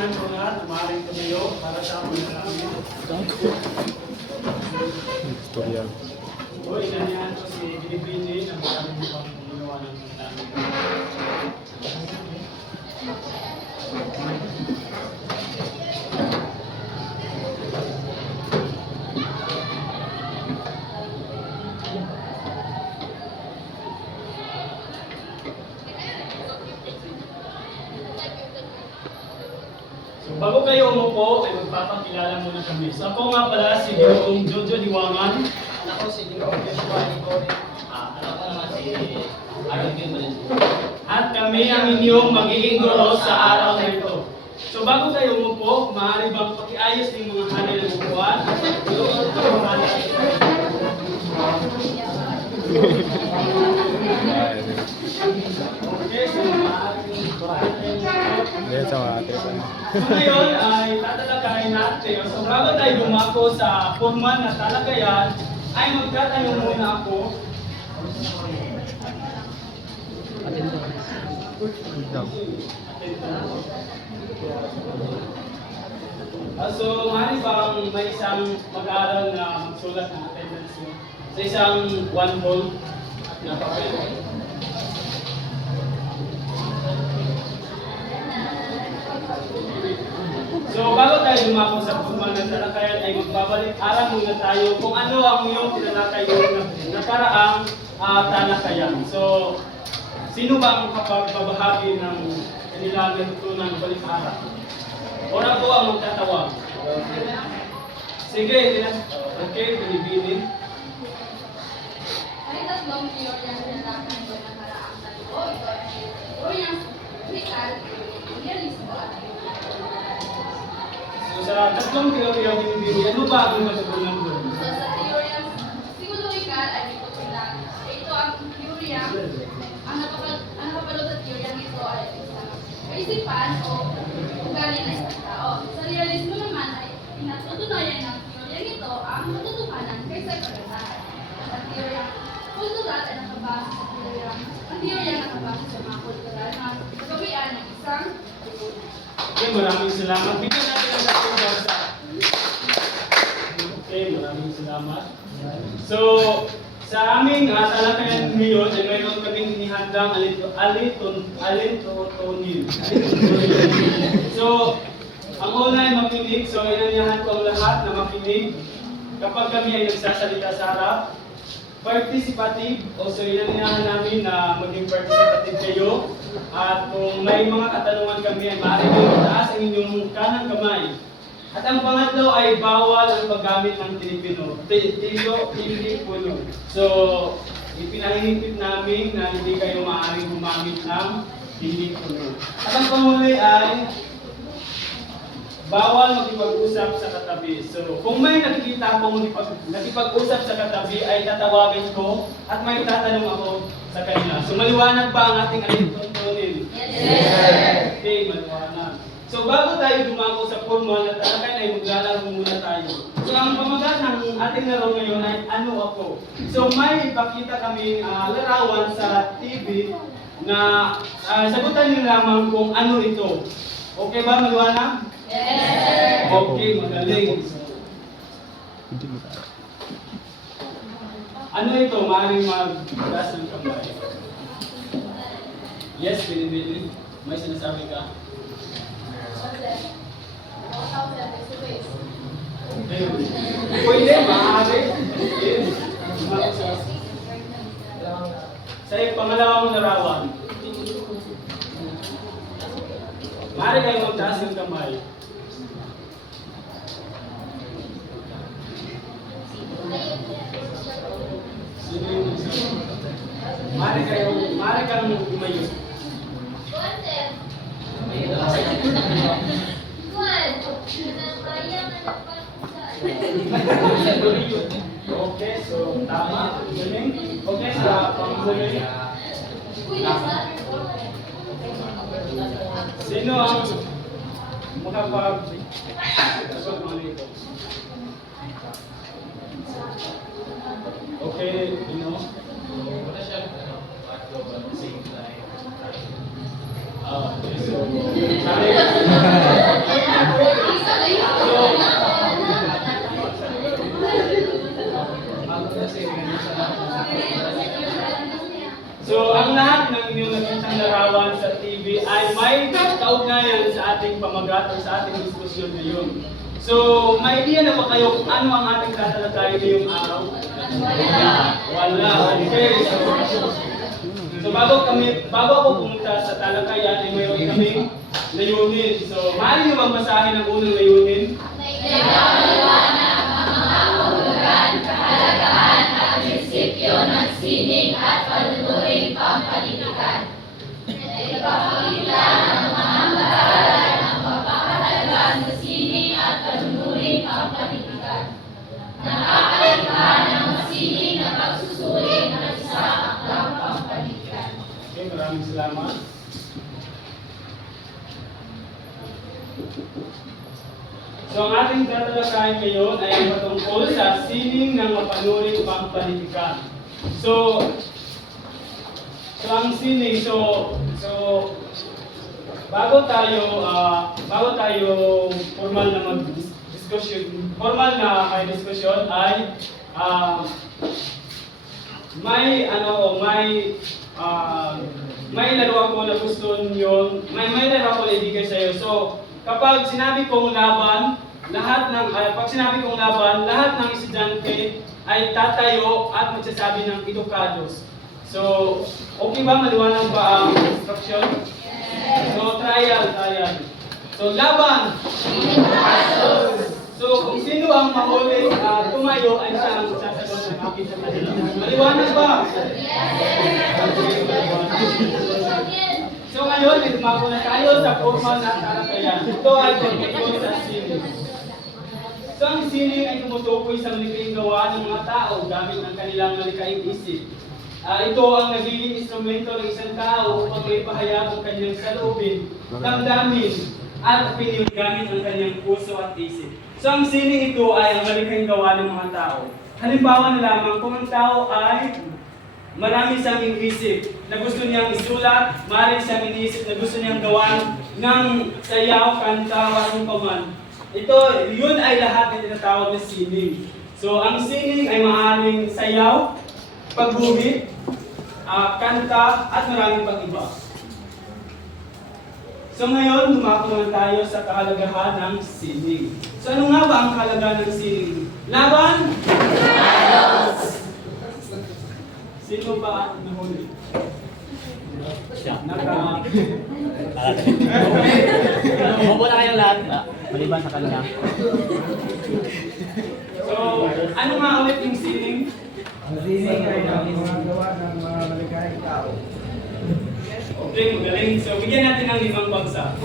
inanihan ko nga na maaaring tumayo para sa mga namin. Tutorial. O, inanihan ko si Binibini na maraming pang ginawa ng namin. Bago kayo umupo, ay magpapakilala muna kami. So ako nga pala si Ginoong Jojo Liwangan. Ako si Ginoong Joshua Nicole. Anak ko naman si Aaron Gilman. At kami ang inyong magiging guro sa araw na ito. So bago kayo umupo, maaari bang pakiayos ng mga hanay ng upuan? Okay, so maaari Yan sa mga ate. So ngayon ay tatalakayin natin. So bago tayo dumako sa formal na talakayan, ay magtatanong muna ako. So maaari bang may isang mag-aaral na magsulat ng attendance mo sa isang one whole na papel? So bago tayo dumako sa formal na talakayan ay magbabalik-aral muna tayo kung ano ang iyong tinalakay ng nakaraang talakayan. So sino ba ang kapagbabahagi ng kanilang natutunan balik-aral? Ora po ang magtatawag. Sige, okay, Binibini. May tatlong teorya na tinatapos ko ng nakaraang talo. Ito ay teoryang kritikal, realismo at So sa tatlong teorya Binibini, ano ba ang matutunan doon? so, sa teoryang psikologikal ay may pagkulang. Ito ang teorya, ang napapalot sa teoryang ito ay isang kaisipan o ugali na isang tao. Sa realismo naman ay pinatutunayan ng teoryang ito ang katotohanan kaysa kaganahan. Ang teoryang kultural ay nakabase sa teoryang nakabase sa mga kultural na kagawian ng isang grupo. Okay, maraming salamat. Bigyan natin ang tatlong sa... Okay, maraming salamat. So, sa aming talakayan ngayon ay mayroon kaming inihandang alintotonil. So, ang una ay makinig. So, inanyahan ko ang lahat na makinig. Kapag kami ay nagsasalita sa harap, participative, o so inanyahan namin na maging participative kayo. At kung may mga katanungan kami ay maaari nyo itaas ang inyong kanang kamay. At ang pangatlo ay bawal ang paggamit ng telepono. So, ipinahihigpit namin na hindi kayo maaaring gumamit ng telepono. At ang panghuli ay bawal makipag-usap sa katabi. So, kung may nakikita akong nakipag-usap sa katabi, ay tatawagin ko at may tatanong ako sa kanya. So, maliwanag ba ang ating alintontonil? Yes! Okay, maliwanag. So, bago tayo dumako sa formal na talakayan ay maglalaro muna tayo. So, ang pamagat ng ating laro ngayon ay ano ako. So, may ipakita kami larawan sa TV na sagutan niyo lamang kung ano ito. Okay ba, maliwanag? Yes! Okay, magaling. Hindi mo Ano ito? Maaaring mag-gas ng kamay. Yes, Binibini. May sinasabi ka? Pwede, maaari. Yes. Sa pangalawang larawan. Maaari kayong magtaas ng kamay. Sino yung nagsasabi? Maaari kang umayo. Okay, so tama. Galing. Okay, sa panggaling. Sino ang makapag-sagot mo nito? Okay, Dino. Okay, so, ating pamagat o sa ating diskusyon ngayon. So, may idea na ba kayo kung ano ang ating tatalakayin ngayong araw? Wala. Okay. So bago ako pumunta sa talakayan, ay mayroon kaming layunin. So, maaari nyo bang basahin ang unang layunin? Kahalagahan at prinsipyo ng sining at panunuring pampaligiran. Ipapakita ng mga mag-aaral ang pagpapahalaga ng sining at panunuring pampaligiran. Nakakalikha ng sining na pagsusuri ng isang aklang pampaligiran. Okay, maraming salamat. So, ang ating tatalakayin ngayon ay ang patungkol sa sining ng mapanuring pampanitikan. So ang sining, bago tayo formal na diskusyon ay may laro ako na gusto niyo, may laro ako na ibigay sa iyo. So, kapag sinabi kong laban, lahat ng estudyante ay tatayo at magsasabi ng educados. So, okay ba? Maliwanag ba ang instruction? So, trial. So, laban. So, kung sino ang mahuli tumayo ay siya ang sasagot ng aking sasagot. Maliwanag ba? So ngayon, itumago na tayo sa formal na talakayan. Ito ay tungkol sa sining. So ang sining ay tumutukoy sa malikaing gawa ng mga tao gamit ang kanilang malikaing isip. Ito ang nagiging instrumento ng isang tao upang maipahayag ang kanyang saloobin, damdamin, at opinion gamit ang kanyang puso at isip. So ang sining ito ay ang malikaing gawa ng mga tao. Halimbawa na lamang kung ang tao ay marami siyang iniisip na gusto niyang isulat, marami siyang iniisip na gusto niyang gawan ng sayaw, kanta, anong paman. Yun ay lahat na tinatawag na sining. So ang sining ay maaaring sayaw, pagguhit, kanta, at maraming pang iba. So ngayon, dumako naman tayo sa kahalagahan ng sining. So ano nga ba ang kahalagahan ng sining? Laban? Sino ba ang nahuli? Siya. Okay. Bobo na kayong lahat. Maliban sa kanya. So, ano nga ulit yung sining? Ang sining ay ang mga gawa ng mga malikhaing tao. Okay, magaling. So, bigyan natin ng 5 bagsak.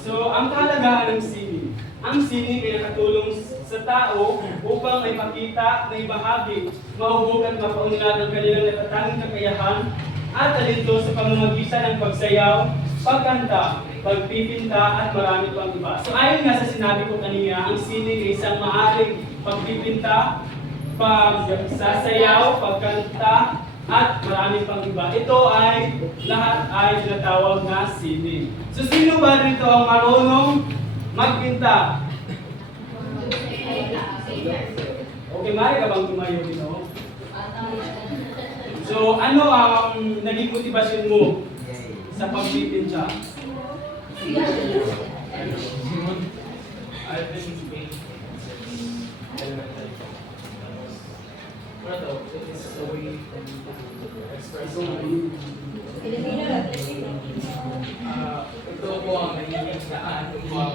So, ang kahalagahan ng sining. Ang sining ay nakatulong sa tao upang may makita, may bahagi, mahuhog at mapaunlad ang kanilang natatanging kakayahan at talento sa pamamagitan ng pagsayaw, pagkanta, pagpipinta at marami pang iba. So ayon nga sa sinabi ko kanina, ang sining ay isang maaaring pagpipinta, pagsasayaw, pagkanta at marami pang iba. Ito ay lahat ay tinatawag na sining. So sino ba rito ang marunong magpinta? Okay, maaari ka bang tumayo dito? So, ano ang naging motivasyon mo sa pagpipinta? Ito po ang nagiging daan upang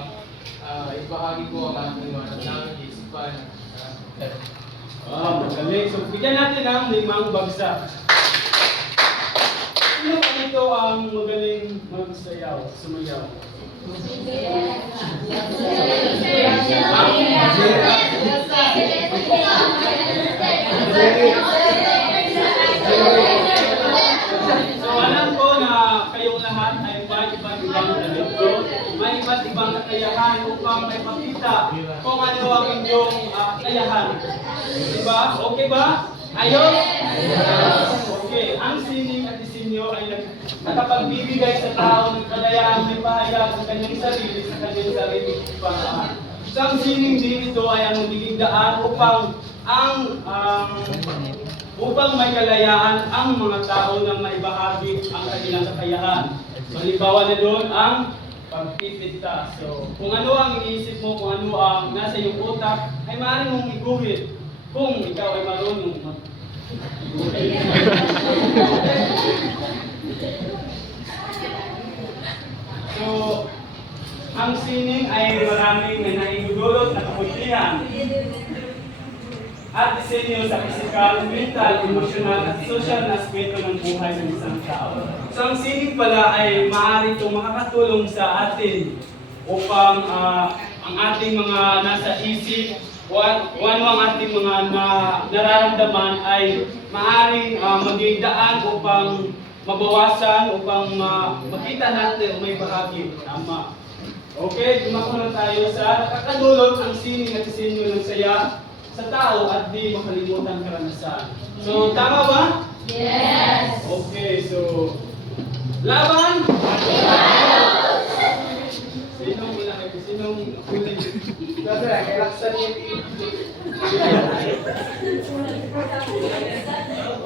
ibahagi ko ang aking mga nagdamang isipan. Magaling. So, bigyan natin ng 5 bagsak. Sino ba ito ang magaling magsayaw, sumayaw? So, alam ko na kayong lahat ay may iba't ibang talento, may iba't ibang kakayahan upang may makita kung ano ang inyong kakayahan. Diba? Okay ba? Ayos? Okay. Ang sining at disenyo ay nakapagbibigay sa tao ng kalayaan may pahayag ng kanyang sarili sa kanyang sarili paraan. So, ang sining din ito ay ang nagiging daan upang may kalayaan ang mga tao na maibahagi ang kanilang kakayahan. Halimbawa na doon ang pagpipita. So, kung ano ang iniisip mo, kung ano ang nasa iyong utak, ay maaari mong iguhit kung ikaw ay marunong So, ang sining ay maraming naidudulot na kabutihan at disenyo sa physical, mental, emotional at social na aspeto ng buhay ng isang tao. So ang sining pala ay maaari itong makakatulong sa atin upang ang ating mga nasa isip o ano ang ating mga nararamdaman ay maaaring maging daan upang mabawasan, upang makita natin o may bahagi. Tama. Okay, dumako na tayo sa nakakadulot ang sining at disenyo ng saya sa tao at di makalimutan karanasan. So, tama ba? Yes! Okay, so, laban? Sinong malaki? Sinong huli? Kasi, laksan yung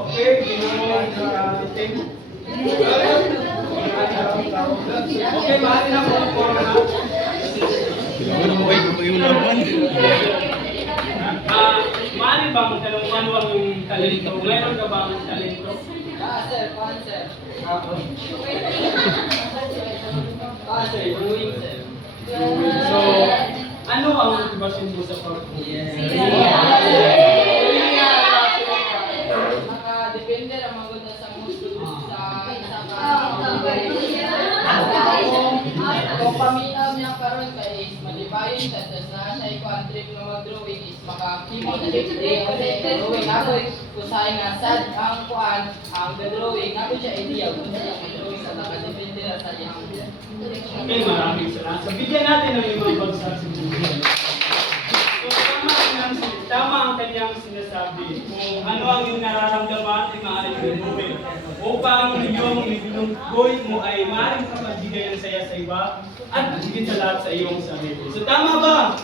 Okay, ginawang itim. Okay, mahali na po ang forma. Maaari ba magtanong ano ang yung talento? Mayroon ka ba ang talento? Sir, paano sir? Sir, drawing, sir. So, ano ang motivasyon mo sa pag-drawing? Nakadepende ang mga ganda sa gusto sa isa kung paminaw niya karon kay malibayon sa na siya ikuan trip na mag-drawing is makakimo na day drawing ako kusay nga sad ang kuan ang drawing ako siya idea kung siya drawing sa nakadepende sa iyang Okay, maraming salamat. So, bigyan natin ng ibang bagsak sa buhay. So, tama ang kanyang sinasabi. Kung ano ang iyong nararamdaman ay maaaring gawin. Upang iyong ibinunggoy mo ay maaaring makapagbigay ng saya sa iba at higit sa lahat sa iyong sarili. So, tama ba?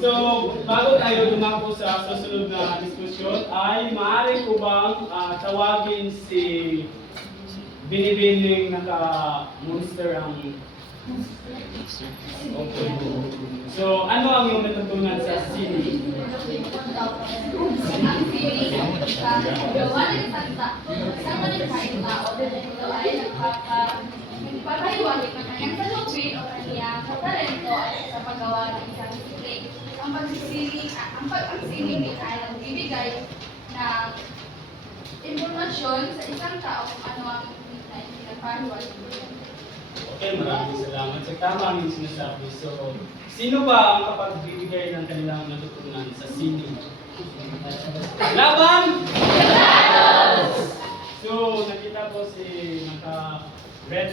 So, bago tayo dumako sa susunod na diskusyon, ay maaari ko bang tawagin si binibining naka-monster ang... Okay. So, ano ang iyong natutunan sa sini? Ang feeling sa gawa ng salita, isang malikhaing tao ito ay nagpapahaliwanag ng kanyang salubin o kanyang talento ay sa paggawa ng isang siling. Ang siling ay nagbibigay ng impormasyon sa isang tao kung ano ang pinagpahaliwanag. Okay, maraming salamat. So, tama ang iyong sinasabi. So, sino ba ang kapagbibigay ng kanilang natutunan sa sini? Laban! So, nakita ko si naka-red.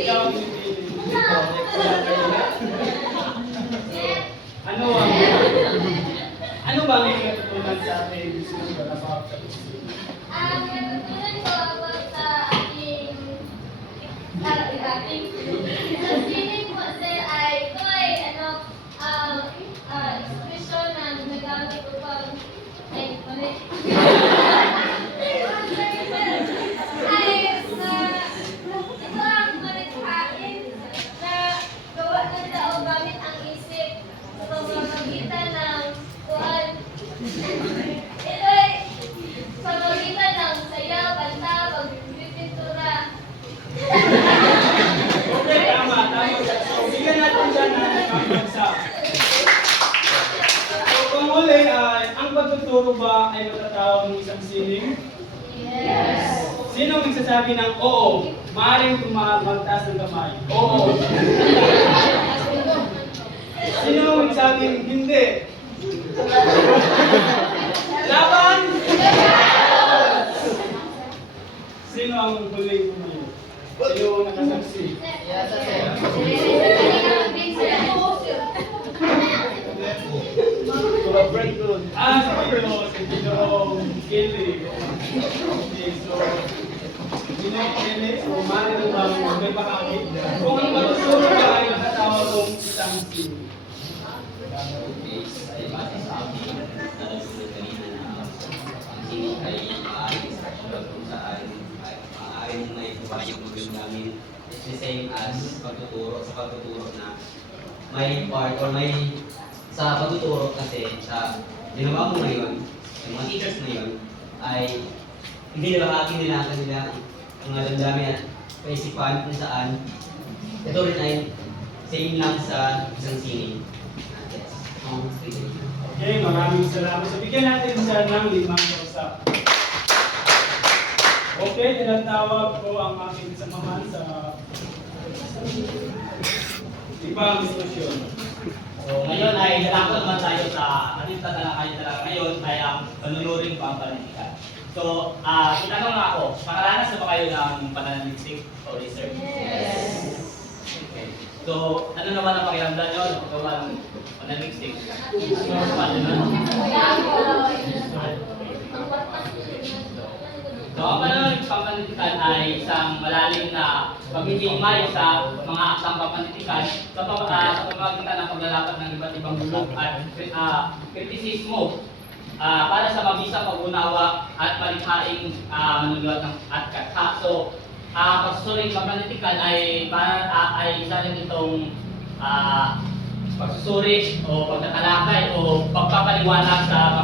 Ikaw ang pinipili. Ano ba ang iyong natutunan sa ating diskusyon about sa sini? Ang natutunan ko about sa ating feeling ko sir ay ito ay expression na nagamit upang ay mali. Ito ang malikhain na gawa ng tao gamit ang isip sa pamamagitan ng kuwan. Ito ay sa magitan ng sayaw, kanta, pagpipintura. Okay, tama. So, bigyan natin siya na nakapagsak. So, kung uli, ang pagtuturo ba ay matatawag ng isang sining? Yes. Sino ang nagsasabi ng oo? Maaaring magtaas ng kamay. Oo. Sino ang nagsabi ng hindi? Laban! Sino ang huling humingi? Sino ang nakasaksi? Si Pino Kelly. Okay, so, Pino Kelly, so maaaring may pakakit. Kung ang magusuro ba ay nakatawag kong isang sino? ay maaaring discussion kung saan ay maaaring naikuha yung module namin is the same as pagtuturo sa pagtuturo na may part or may sa pagtuturo kasi sa ginawa mo ngayon, yung mga teachers ngayon ay hindi nabahagi nila ang kanila mga damdamin at kaisipan kung saan ito rin ay same lang sa isang sining. Yes. Okay, maraming salamat. So, bigyan natin siya ng 5 kausap. Okay, tinatawag ko ang aking samahan sa ibang diskusyon. So ngayon ay lalako naman tayo sa ating tatalakayin talaga ngayon ay ang panunuring pampanitikan. So, itanong nga ako, makaranas na ba kayo ng pananaliksik o research? Yes! Okay. So, ano naman ang pakiramdam nyo ng paggawa ng pananaliksik? Paano naman? So, ang pananaliksik pampanitikan ay isang malalim na pagdidimay sa mga aktang pampanitikan sa pamamagitan ng paglalapat ng iba't ibang bulok at kritisismo para sa mabisang pag-unawa at malikhaing manunulat at katha. So, pagsusuring pampanitikan ay isa rin itong pagsusuri o pagtatalakay o pagpapaliwanag sa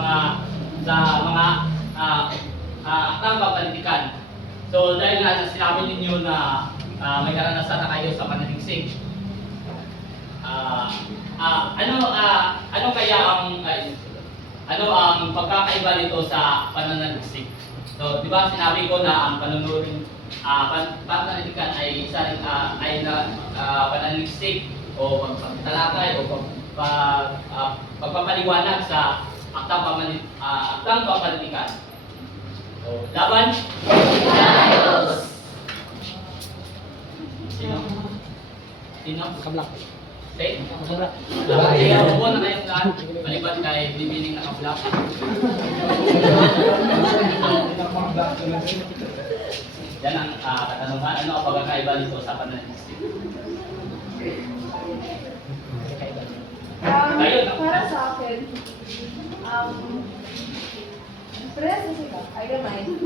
mga aktang pampanitikan. So, dahil nga sinabi ninyo na may karanasan na kayo sa pananaliksik, ano ang pagkakaiba nito sa pananaliksik? So, di ba sinabi ko na ang panunuring pananalikan ay isa rin pananaliksik o pagtalakay o pagpapaliwanag sa aktang pampanitikan. So, laban? Sino? Kablak. Say? Kaya upo na kayong lahat. Maliban kay bibiling naka-block. Yan ang katanungan. Ano ang pagkakaiba nito sa pananaliksik? Para sa akin, press na sila. I don't mind.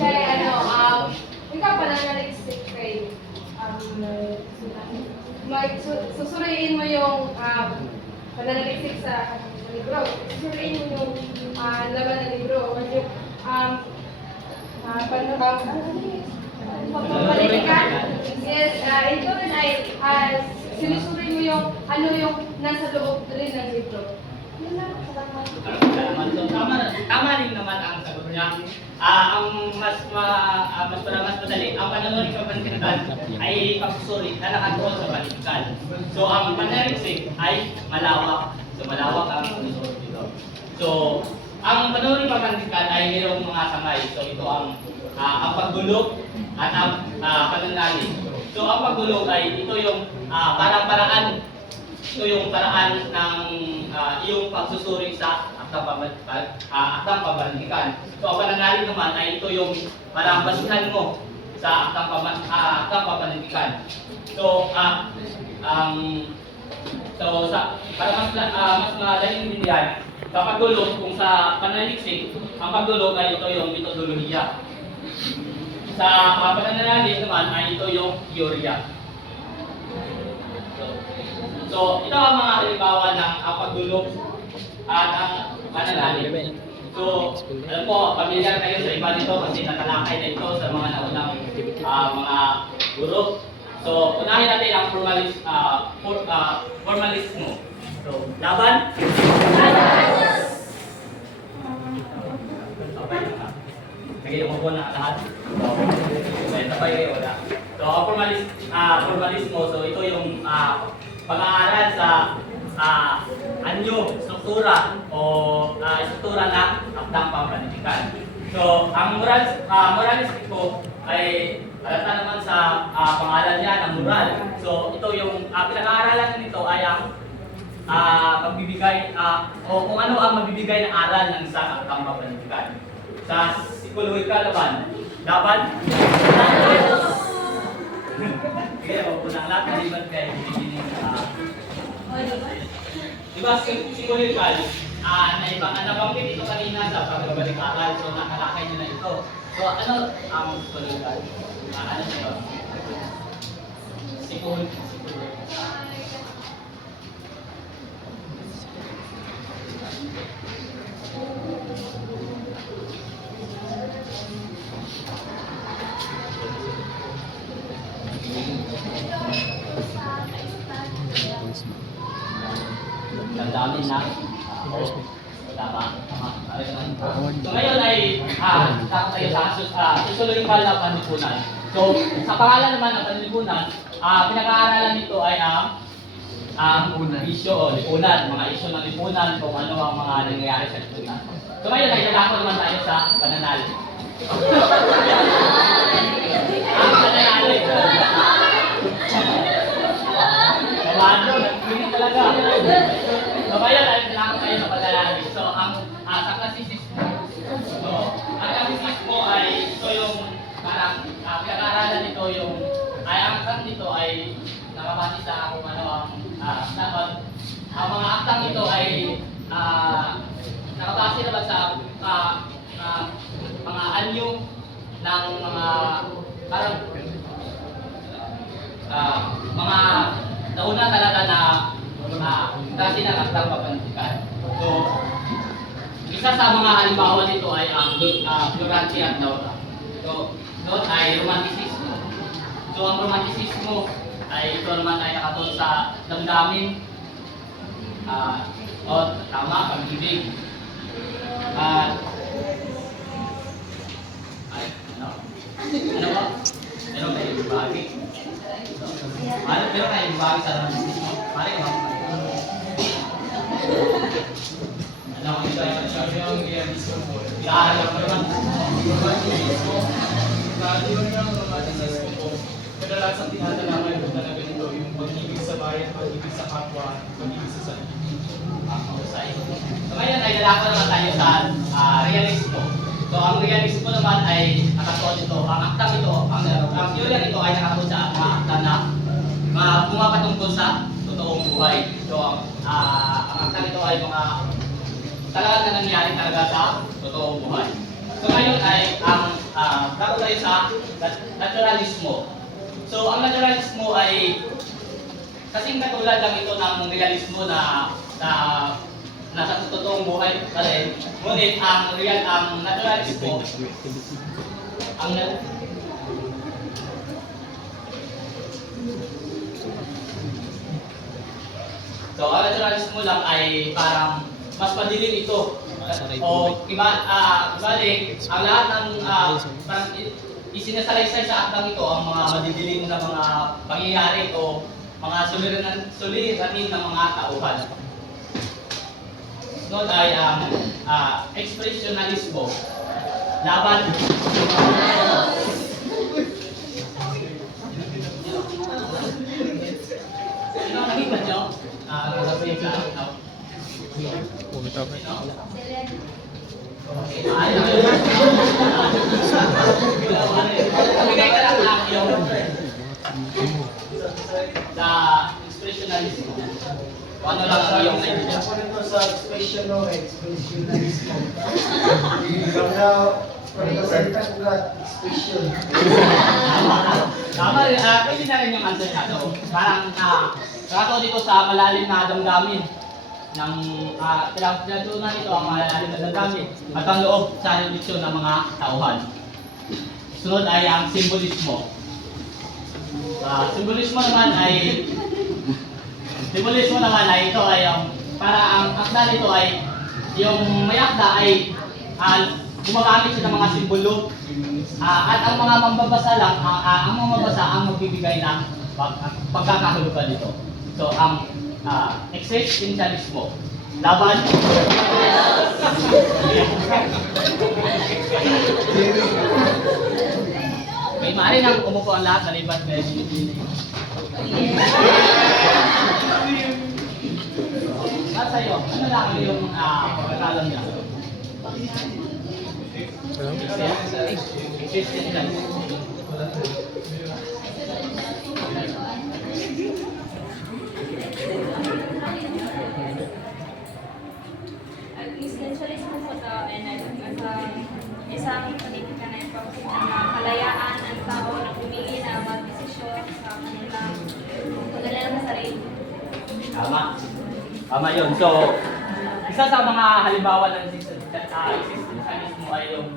Kaya ikaw pa nananaliksik kay susuriin mo yung pananaliksik sa libro. Susuriin mo yung laban ng libro. Pagpapalikan. Yes, ito rin ay sinusuri mo yung ano yung nasa loob rin ng libro. Yun lang, salamat. So, tama rin naman ang sagot niya. Ang mas madali, ang panunuring pampanitikan ay pagsusuri na nakatuon sa panitikan. So, ang pananaliksik ay malawak. So, malawak ang pagsusuri dito. So, ang panunuring pampanitikan ay mayroong mga sangay. So, ito ang paggulog at ang pananalig. So, ang paggulog ay ito yung paraan ng iyong pagsusuri sa aktang pampanitikan. So, ang pananalig naman ay ito yung parang basihan mo sa aktang pampanitikan. So, para mas madaling binigyan, sa pagdulog, kung sa pananaliksik, ang pagdulog ay ito yung metodolohiya. Sa pananaliksik naman ay ito yung teorya. So, ito ang mga halimbawa ng pagdulog at ang pananaliksik. So, alam po, pamilyar kayo sa iba nito kasi natalakay na ito sa mga naunang mga guro. So, unahin natin ang formalismo. So, laban? Sige, umupo na lahat. Okay, tapay kayo wala. So, formalismo, so ito yung pag-aaral sa anyo, struktura o struktura ng aktang pampanitikan. So, ang moralistic po ay halata naman sa pangalan niya ng moral. So, ito yung pinag-aaralan nito ay ang pagbibigay o kung ano ang mabibigay na aral ng isang aktang pampanitikan. Sa psikolohikal laban? Kaya po na lahat ng iba't kaya binibining diba, psikolohikal, nabanggit ito kanina sa dito. So ano ang political? Ano ito? Sikul. Damdamin na. Tama. So ngayon ay tayo sa historical na panlipunan. So sa pangalan naman ng panlipunan, pinag-aaralan nito ay ang isyo o lipunan, mga isyo ng lipunan, kung ano ang mga nangyayari sa lipunan. So ngayon ay lalako naman tayo sa pananal. Ang pananal ito. Kamado, nagpinig talaga. So ngayon ay lalako tayo sa pananal. So sa klasisismo. So, ang klasisismo ay ito yung parang pinag-aaralan nito yung ang aktang nito ay nakabase sa kung ano ang mga aktang ito ay nakabase naman sa mga anyo ng mga parang mga nauna talaga na kasi ng aktang papantikan. So, isa sa mga halimbawa nito ay ang Florante at Laura. So, noon ay romanticismo. So, ang romanticismo ay ito naman ay nakatuon sa damdamin. Tama, pag-ibig. Ano ba? Meron kayo ibabagi? Meron kayo ibabagi sa romanticismo? Pare ka ba? Ano ang ito ay Yung realismo po. iaarap mo naman. Sa teorya ng romanticismo po, kadalasan tinatalakay po talaga nito yung pag-ibig sa bayan, pag-ibig sa kapwa, pag-ibig sa sarili. So ngayon ay lalako naman tayo sa realismo. So ang realismo naman ay nakatuon ito. Ang aktang ito, ang teorya nito ay nakatuon sa mga akta na pumapatungkol sa totoong buhay. So ang aktang ito ay mga talagang na nangyari talaga sa totoong buhay. So ngayon ay dapat tayo sa naturalismo. So ang naturalismo ay kasing katulad lang ito ng realismo na nasa totoong buhay pa rin. Ngunit ang naturalismo So ang naturalismo lang ay parang mas madilim ito. O balik, ang lahat ng isinasalaysay sa aktang ito ang mga madidilim na mga pangyayari o mga suliranin ng mga tauhan. Noon ay expressionismo. Laban. Sino ang nakita nyo? Nag-update sa aktang. Pumunta ka. Bigay ka lang ng yung sa expressionismo. Ano lang ang iyong idea? Ako nito sa expressionismo. Kaya, representa ko lahat, expression. Tama, pwede na rin yung answer na ito. Parang nakato dito sa malalim na damdamin ng pinatunan nito ang malalim na damdamin at ang loob sa relisyon ng mga tauhan. Sunod ay ang simbolismo. Simbolismo naman ay ito ay para ang akda nito ay yung may akda ay gumagamit siya ng mga simbolo at ang mga mambabasa lang ang mga mabasa ang magbibigay ng pagkakahulugan nito. So ang existentialismo laban may maaari nang umupo ang lahat, nalibat na at sa'yo, ano lang yung pagkakalam niya? Existentialismo po ito ay isang Tama yun. So, isa sa mga halimbawa ng existentialism ay yung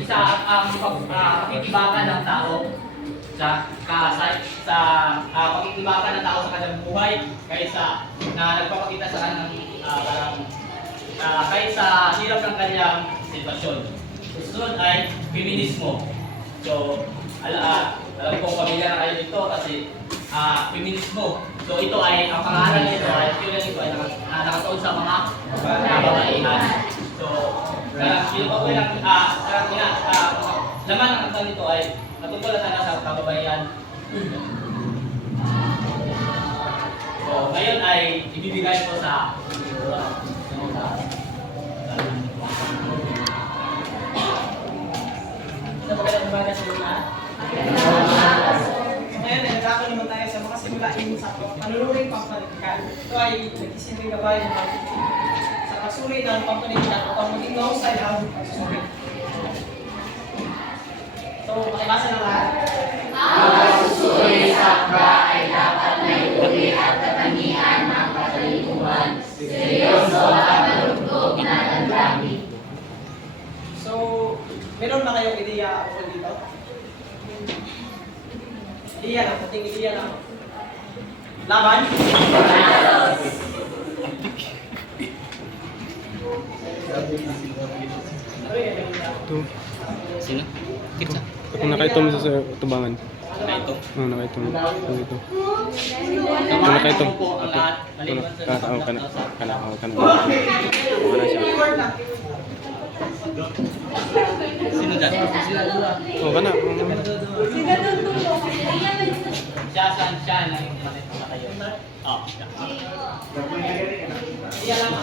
isa ang pakikibaka ng tao sa pakikibaka ng tao sa kanyang buhay kaysa na nagpapakita sa kanyang kaysa hirap ng kanyang sitwasyon. Susunod ay feminismo. So, alam ko pamilyar na kayo dito kasi feminismo. So ito ay, ang pangalan nito ay, theory nito ay nakatuon sa mga kababaihan. So, laman ng kanta nito ay natutulad na sa kababaihan. So, ngayon ay ibibigay ko sa Magandang umaga sa inyo lahat. Ngayon, nagkako naman tayo sa mga simulain sa panunuring pampanitikan. Ito ay nagsisiming gabay ng sa kasuri ng pampanitikan upang maging mahusay ang pagsusuri. So, makibasa na lahat. Ang pagsusuri sa akda ay dapat may uri at katangian ng katalikuhan, seryoso at marugtog na damdamin. So, meron ba kayong ideya ako dito? Ideya lang, puting ideya lang. Laban? Ito. Sino? Kitsa. Ako nakaitom sa tubangan. Ito. Oo, nakaitom. Ano ito? Samahan nakaitom. mo po ang lahat. Maliban sa Kana siya. Sino dyan? Oh, kana. Siya saan siya na yung matayo. Oo, siya. Ideya lang.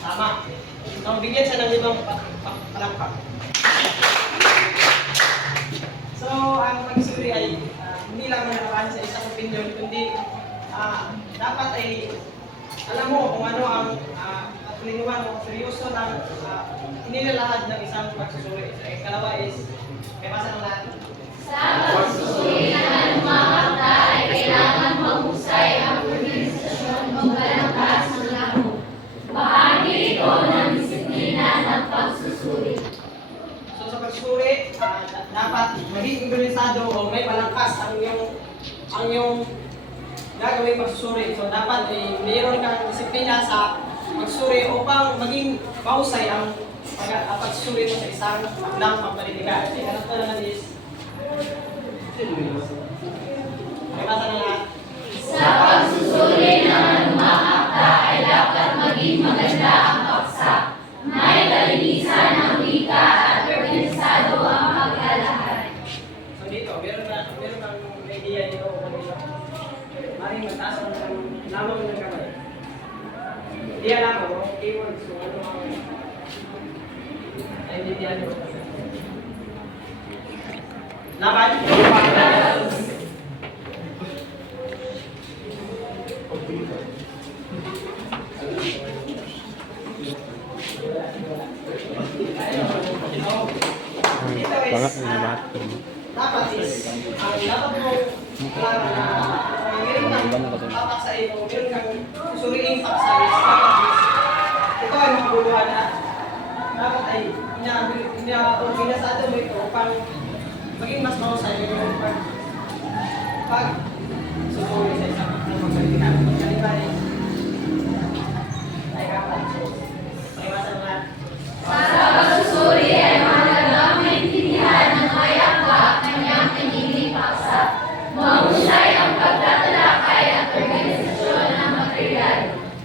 Tama. So, bigyan siya ng 5 palakpak. So, ang pagsusuri ay hindi lang nakakaan sa isang opinion, kundi dapat ay alam mo kung ano ang katulinguhan o seryoso ng inilalahad ng isang pagsusuri. So, ikalawa is, may basa ng lahat. Sa pagsusuri ng anumang akda ay kailangan mahusay ang organisasyon o balangkas ng laro. Bahagi ito ng disiplina ng pagsusuri. So sa pagsusuri, dapat maging organisado o may balangkas ang iyong gagawin pagsusuri. So dapat mayroon kang disiplina sa pagsusuri upang maging mahusay ang pagsusuri mo sa isang akdang pampanitikan. Ikanat ko naman is, may basa na lahat. Sa pagsusuri ng anumang akda ay dapat maging maganda ang paksa. May kalinisan ng wika at organisado ang paglalahad. So dito, meron kang idea dito o kanila. Maring magtaas ng lamang ng kamay. Idea lang o, keywords o ano ang idea nyo. Laban? Bangat na lahat. Dapat is, dapat mo meron kang tapak sa iyo, meron kang suriing paksa is, dapat is, ito ay makabuluhan na dapat ay pinasado mo ito upang maging mas mahusay yung pag susuri sa isang pagkalitan. Pagkalitan is, ay kapan. Pakiwasan mo lahat. Sa pagsusuri ay mahalagang maintindihan ng may akda at kanyang pinili paksa. Mahusay ang pagtatalakay at organisasyon ng material.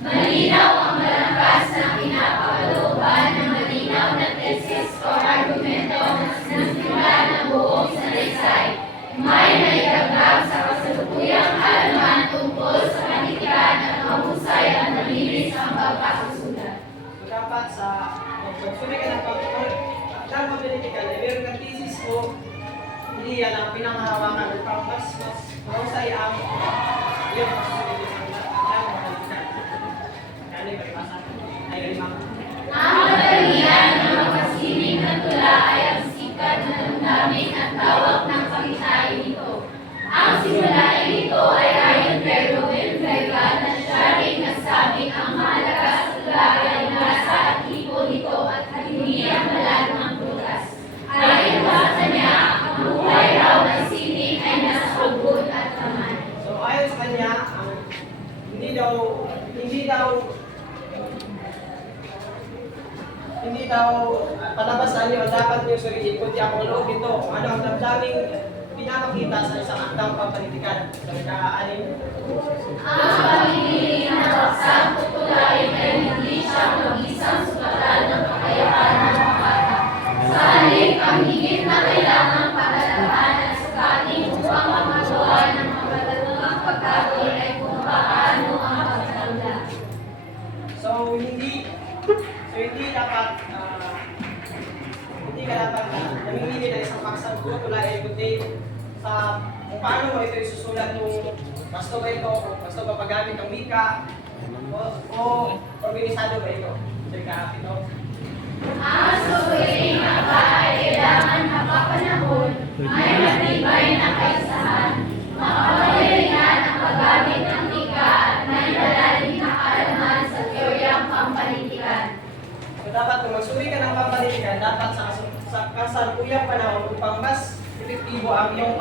Malinaw ang balangkas na pinapakaloban ng malinaw na tesis o argumento na simula ng buong salaysay. May naidagdag sa kasalukuyang kaalaman tungkol sa panitikan at mahusay at malinis ang pagkakasulat. So dapat sa suri ka ng pamilitikan, meron kang thesis o hindi yan ang pinangahawakan upang mas mahusay ang iyong pagsusuri ng pamilitikan. Kaya may pagbasa. Ay, limang. Ang madalian ng magkasining na tula ay ang sikat na damdamin at tawag ng pangitain nito. Ang simulain nito ay ayon kay Ruben Vega na siya rin nagsabing ang mahalaga sa tula ay nasa tipo nito at hindi ang malalo ng prutas. Ayon sa kanya, ang buhay raw ng sining ay nasa ugot at laman. So ayon sa kanya, hindi daw palabasan niyo dapat niyo suriin kundi ang loob nito. Ano ang damdaming pinapakita sa isang aktang pampanitikan. So ika-anin. Ang pamilili na paksang tutulain ay hindi siya mag-isang sukatan ng kakayahan ng makata. Sa halip, ang higit na kailangang paglalakhan at sukatin upang mamagawa ng mga matatungang pagkakol ay kung paano ang pagkakala. So hindi ka dapat namimili ng isang paksang tutulain kundi sa kung paano mo ito isusulat kung gusto ba ito, kung gusto ba paggamit ng wika o organisado ba ito. So ika-ito. Ang susulitin ba ay kailangan napapanahon, may matibay na kaisahan, makapagalingan ang paggamit ng wika at may malalim na kaalaman sa teoryang pampanitikan. So dapat kung magsuri ka ng pampanitikan, dapat sa kasalukuyang panahon upang mas epektibo ang iyong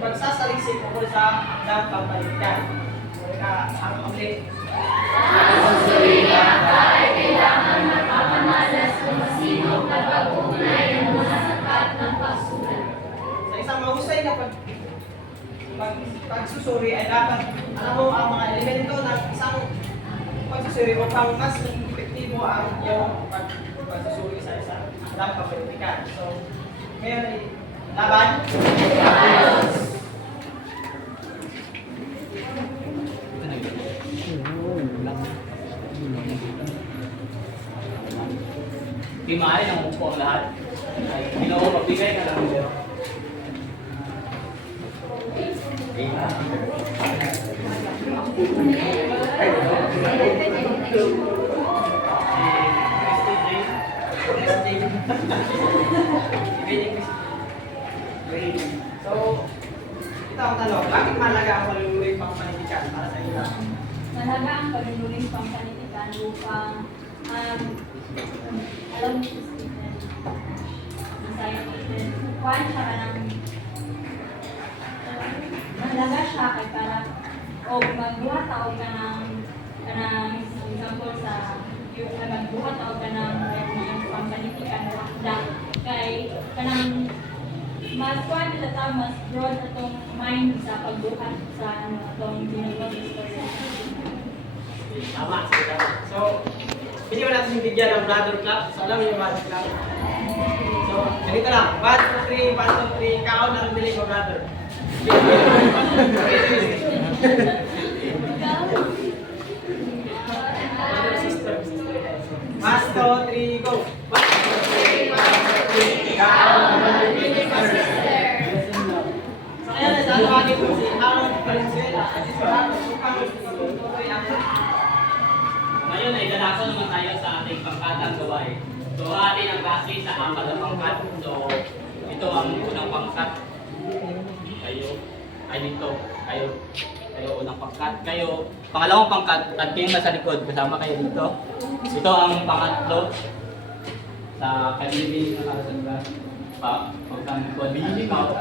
pagsasaliksik tungkol sa ng pampanitikan. So ang ulit. Ang susulitin ba ay kailangan mapapamalas kung sino na pag-ugnay ng mga sakat ng pagsulat. Sa isang mahusay na pagsusuri ay dapat alam mo ang mga elemento ng isang pagsusuri upang mas epektibo ang iyong pagsusuri sa isang pampanitikan. So, ngayon ay laban. Di maaari nang upo ang lahat. Ay, Ginoo, magbigay ka ng numero. So, ito ang tanong, bakit mahalaga ang panunuring pampanitikan para sa iyo? Mahalaga ang pagnunuling pampanitikan upang alam mo si Stephen, Isaiah Stephen, kuhaan siya ka ng mahalaga siya kay para o magbuhat tao ka ng example sa magbuhat tao ka ng pampanitikan kay kanang mas kuhaan sa tao, mas broad atong mind sa pagbuhat sa atong ginagawa sa story. Tama. So, hindi mo natin bigyan ng brother clap. So, alam niyo yung brother clap. So, ganito lang. 1, 2, 3, 1, 2, 3. Kao na rin bilig mo, brother. Sister. 1, 2, 3, go. 1, 2, 3, 1, 2, 3. Kao na rin bilig mo, sister. So, kaya natatawagin ko si Aaron Valenzuela at si Aaron upang patutuloy ang Ngayon ay dalako naman tayo sa ating pangkatang gawain. So atin ang klase sa apat na pangkat. So ito ang unang pangkat. Kayo unang pangkat. Kayo pangalawang pangkat at kayo nasa likod kasama kayo dito. Ito ang pangatlo sa kanilin na para sa class. Pagkakon bihili ka.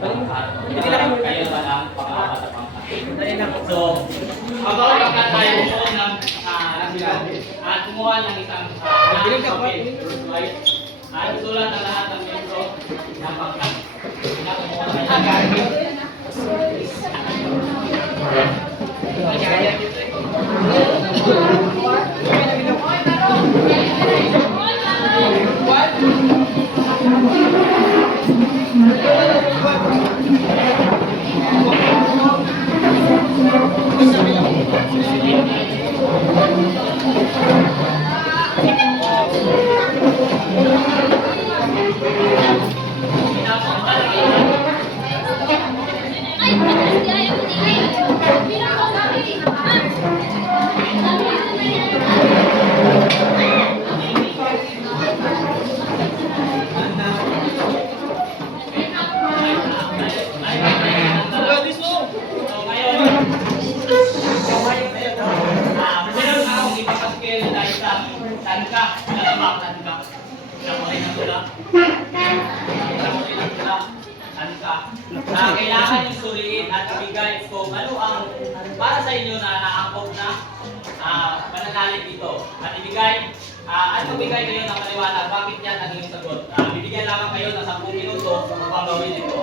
Kayo naman ang pang-apat na pangkat. So, habang pagkat tayo po ng at kumuha ng isang papel, at sulat ang lahat ng membro ng pangkat. Kumuha kailangan yung suriin at ibigay kung ano ang para sa inyo na naangkop na pananalig dito. At ibigay, at magbigay kayo ng paliwanag bakit yan ang inyong sagot. Bibigyan lamang kayo ng 10 minuto upang gawin ito.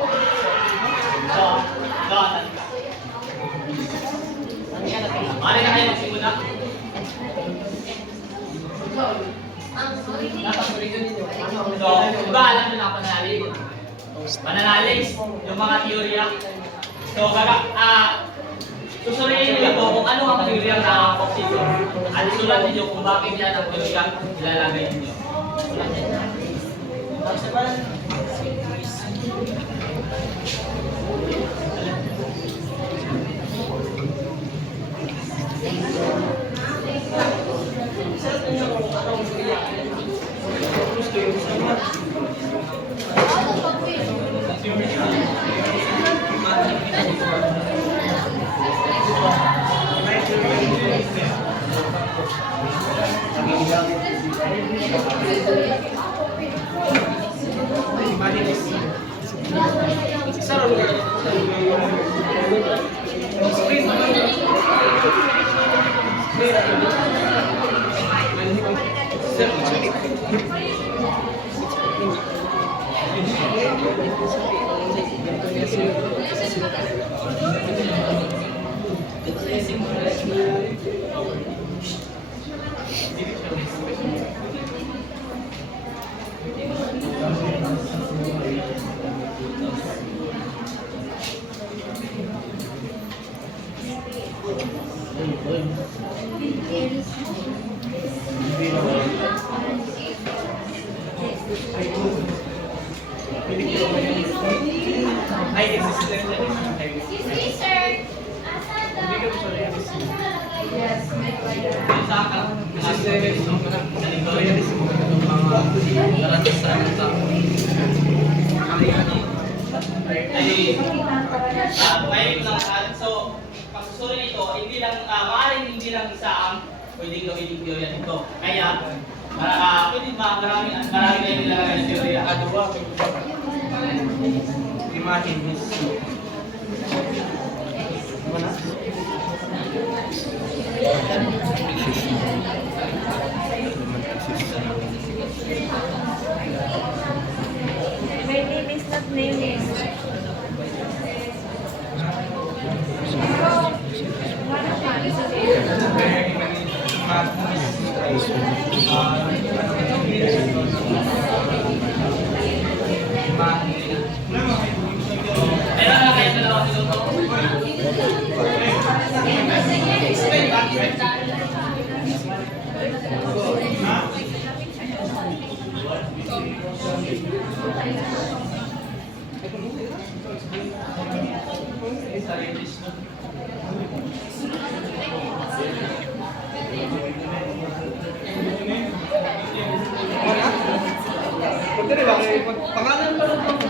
So, mali na kayo magsimula. So, iba alam nyo na ang pananalig. Pananalig, yung mga teorya. So, susuriin niyo ito kung ano ang teorya na nakakapok dito. At isulat niyo kung bakit yan ang teorya ilalagay niyo. Excuse me, sir. Asan Yes, may ngayon lang, so, pagsusurin ito, hindi lang, maaaring hindi lang isa ang pwedeng gawin yung teorya nito. Kaya, pwede marami kayo nilalagay ng teorya. Imagine this. My name is not name. Meron na kayo sa dalawang minuto. Pangalan pa lang ito.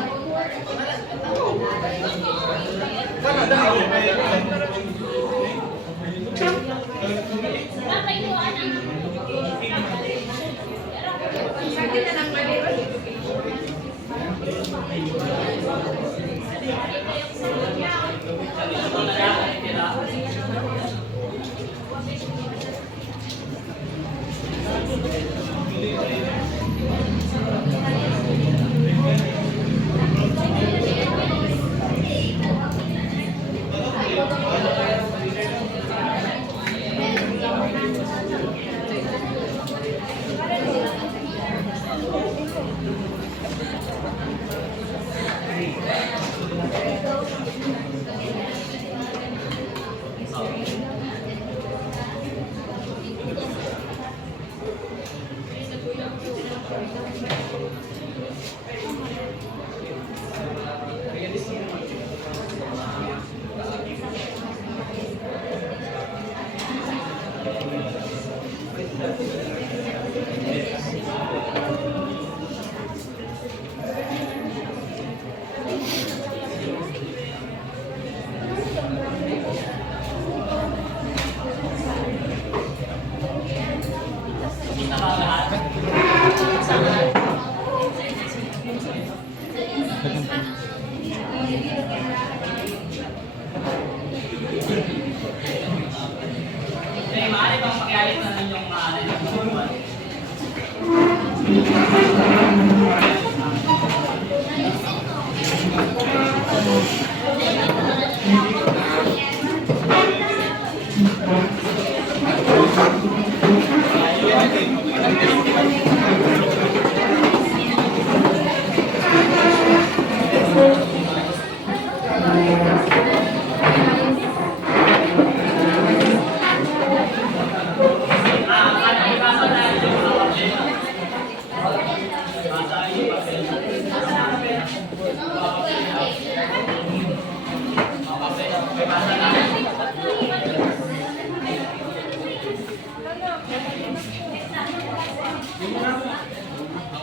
Sabi Ang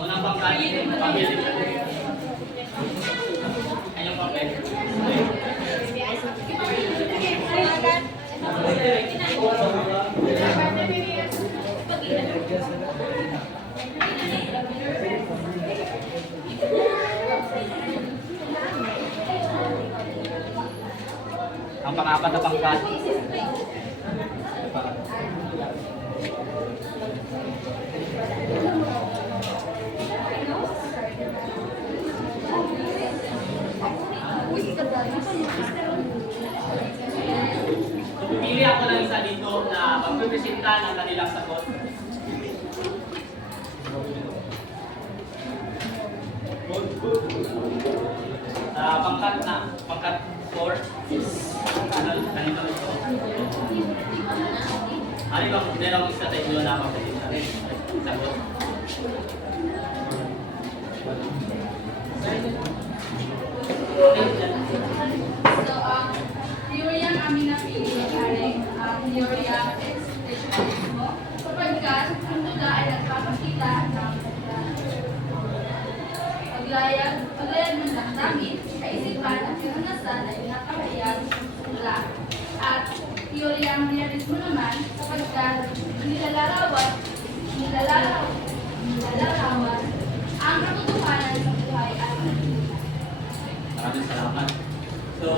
unang pangkain, pamilya. Ayong papel. Ang pang-apat na pangkat. Pili ako ng isa dito na magpipresenta ng kanilang sagot. Pangkat 4 is kanino ito? Ano bang merong isa tayo na magpipresenta sagot? So, theory ang aming napili ay theory of expressionismo sapagkat ang tula ay nagpapakita ng paglayag ng damdamin, kaisipan at karanasan ay nakahayag sa tula. At theory ang realismo naman sapagkat nilalarawan ang katotohanan sa buhay at Maraming salamat. So,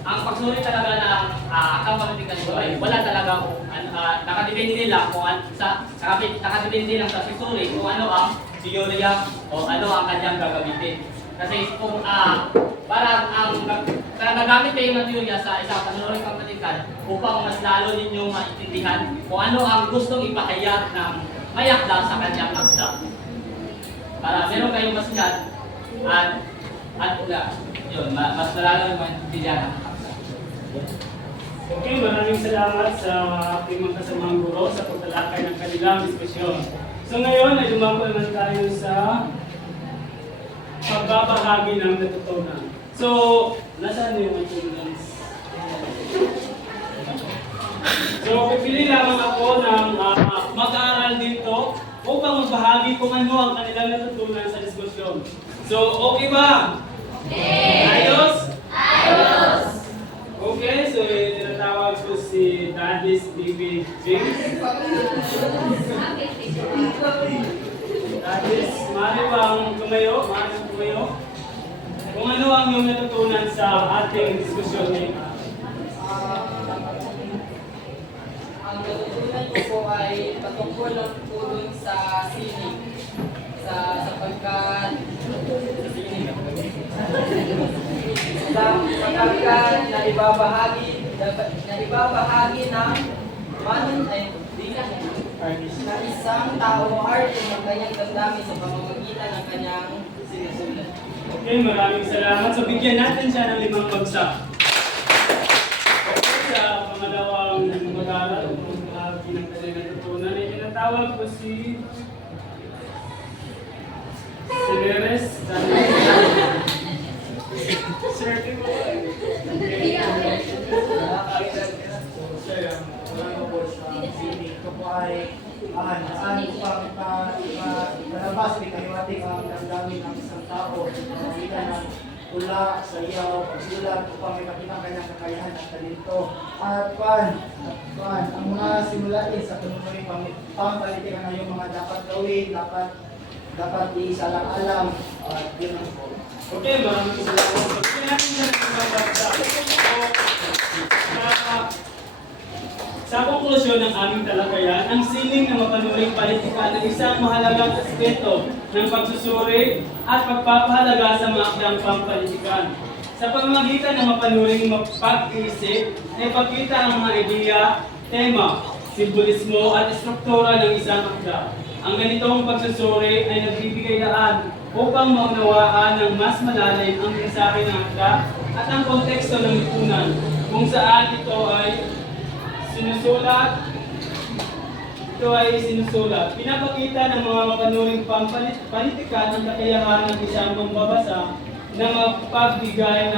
ang pagsuri talaga ng akang politikan ito ay wala talaga nakadepende lang kung nakadepende lang sa susuri kung ano ang teorya o ano ang kanyang gagamitin. Kasi kung parang ang gagamit kayo ng teorya sa isang panunuring politikan upang mas lalo ninyong maintindihan kung ano ang gustong ipahayag ng mayakda sa kanyang akda. Para meron kayong masiyan at yun, mas malalo yung maintindihan ng akda. Okay, maraming salamat sa ating mga kasamang guro sa pagtalakay ng kanilang diskusyon. So ngayon ay dumako naman tayo sa pagbabahagi ng natutunan. So, nasaan yung attendance? So, pipili lamang ako ng mag-aaral dito upang magbahagi kung ano ang kanilang natutunan sa diskusyon. So, okay ba? Okay! Ayos? Ayos! Okay, so tinatawag ko si Daddy's Baby James. Daddy's, maaari bang tumayo? Kung ano ang iyong natutunan sa ating diskusyon ngayon? Ang natutunan ko po ay patungkol ng tulong sa sining. Sapagkat naibabahagi ng na isang tao arte ng kanyang damdamin sa pamamagitan ng kanyang sinusulat. Okay, maraming salamat. So, bigyan natin siya ng 5 bagsak. Okay, sa pangalawang mag-aaral, kung bahagi ng kanilang natutunan, ay tinatawag ko si Neres. Sir, palabas ni kahiwating ang damdamin ng isang tao sa pamamagitan ng tula, sayaw, pagsulat upang may makitang kanyang kakayahan at talento. At ang mga simulain sa panunuring pampolitikan na yung mga dapat gawin, dapat iisalang-alam at yun ang po. okay, maraming salamat. So, bigyan natin siya ng 5 bagsak. Sa konklusyon ng aming talakayan, ang sining na mapanuring politika ng isang mahalagang aspeto ng pagsusuri at pagpapahalaga sa mga akdang pampolitikan. Sa pamamagitan ng mapanuring pag-iisip, ay pagkita ang mga ideya, tema, simbolismo at estruktura ng isang akda. Ang ganitong pagsusuri ay nagbibigay daan upang maunawaan ng mas malalim ang mensahe ng akda at ang konteksto ng lipunan kung saan ito ay sinusulat. Pinapakita ng mga mapanuring pampanitikan ang kakayahan ng isang mambabasa na magbigay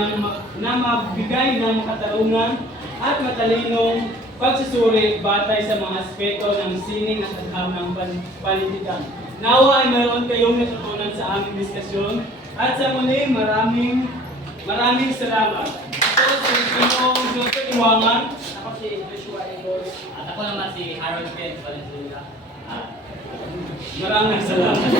ng makatarungan at matalinong pagsusuri batay sa mga aspeto ng sining at agham ng panitikan. Nawa ay mayroon kayong natutunan sa aming diskusyon at sa muli maraming salamat. Ako si Pinoong Joseph Iwangan. Ako si Joshua Engor. At ako naman si Harold Pence Valenzuela. Maraming salamat.